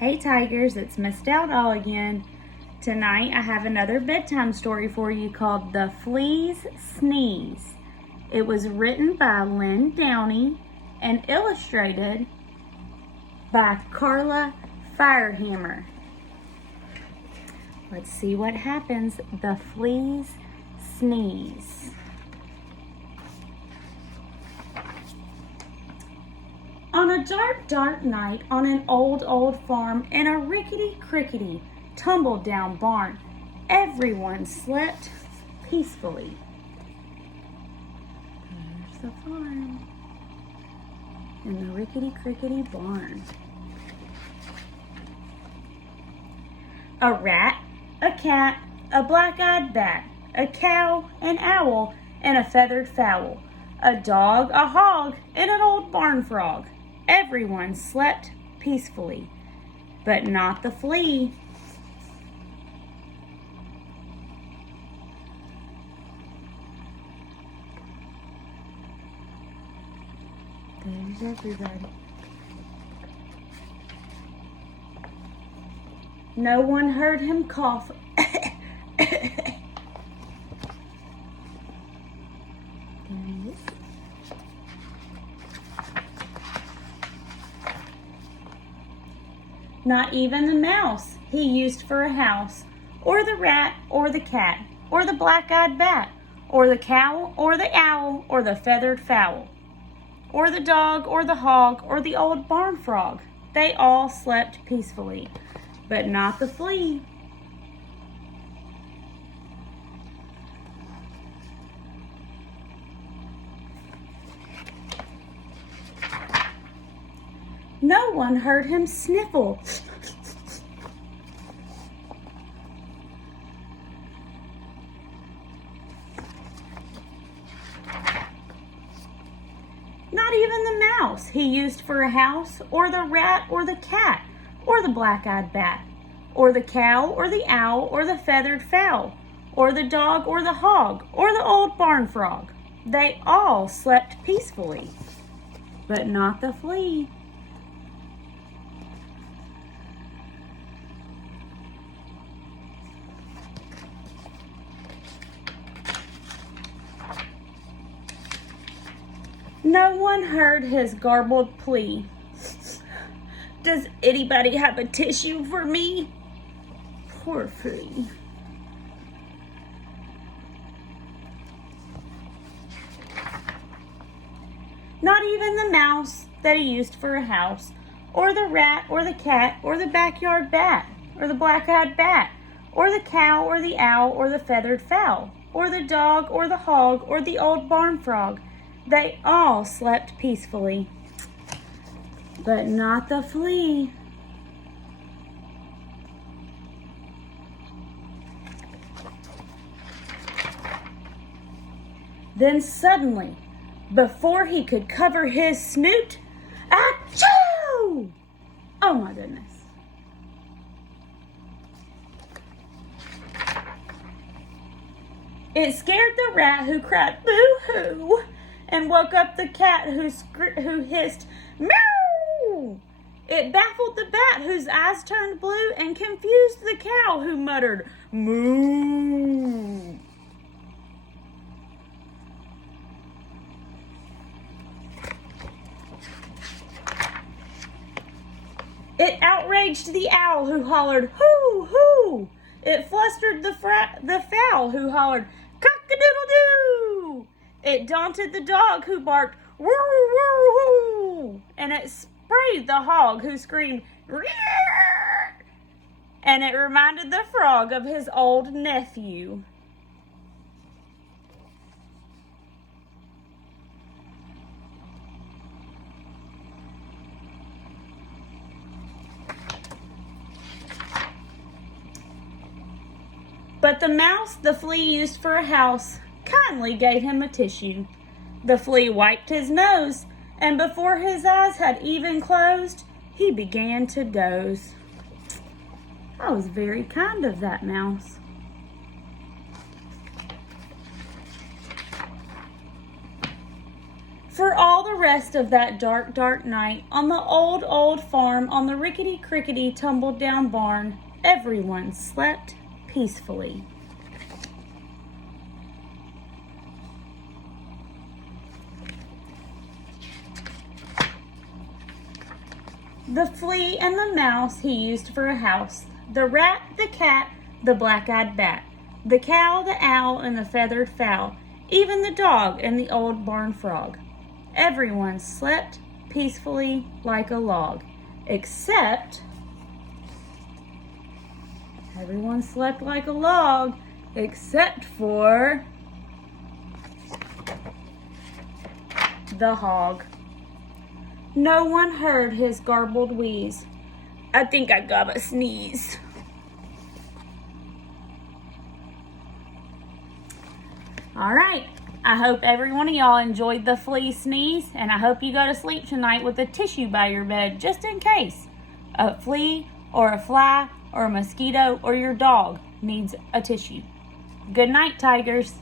Hey Tigers, it's Miss Dowdall again. Tonight I have another bedtime story for you called The Fleas Sneeze. It was written by Lynn Downey and illustrated by Carla Firehammer. Let's see what happens. The Fleas Sneeze. On a dark night on an old farm in a rickety-crickety, tumble-down barn, everyone slept peacefully. There's the farm and the rickety-crickety barn. A rat, a cat, a black-eyed bat, a cow, an owl, and a feathered fowl, a dog, a hog, and an old barn frog. Everyone slept peacefully, but not the flea. There's everybody. No one heard him cough. Not even the mouse he used for a house, or the rat, or the cat, or the black-eyed bat, or the cow, or the owl, or the feathered fowl, or the dog, or the hog, or the old barn frog. They all slept peacefully, but not the flea. No one heard him sniffle. Not even the mouse he used for a house, or the rat, or the cat, or the black-eyed bat, or the cow, or the owl, or the feathered fowl, or the dog, or the hog, or the old barn frog. They all slept peacefully, but not the flea. No one heard his garbled plea. Does anybody have a tissue for me? Poor flea. Not even the mouse that he used for a house, or the rat, or the cat, or the backyard bat, or the black-eyed bat, or the cow, or the owl, or the feathered fowl, or the dog, or the hog, or the old barn frog. They all slept peacefully, but not the flea. Then suddenly, before he could cover his snoot, achoo! Oh my goodness. It scared the rat, who cried boo-hoo, and woke up the cat, who hissed meow. It baffled the bat, whose eyes turned blue, and confused the cow, who muttered moo. It outraged the owl, who hollered hoo hoo. It flustered the fowl, who hollered cock-a-doodle-doo. It daunted the dog, who barked woo woo woo. And it sprayed the hog, who screamed rear. And it reminded the frog of his old nephew. But the mouse the flea used for a house kindly gave him a tissue. The flea wiped his nose, and before his eyes had even closed, he began to doze. I was very kind of that mouse. For all the rest of that dark, dark night, on the old, old farm, on the rickety-crickety, tumbled-down barn, everyone slept peacefully. The flea and the mouse he used for a house, the rat, the cat, the black-eyed bat, the cow, the owl, and the feathered fowl, even the dog and the old barn frog. Everyone slept peacefully like a log, except everyone slept like a log, except for the hog. No one heard his garbled wheeze. I think I got a sneeze. All right. I hope every one of y'all enjoyed the flea sneeze, and I hope you go to sleep tonight with a tissue by your bed just in case a flea or a fly or a mosquito or your dog needs a tissue. Good night, tigers.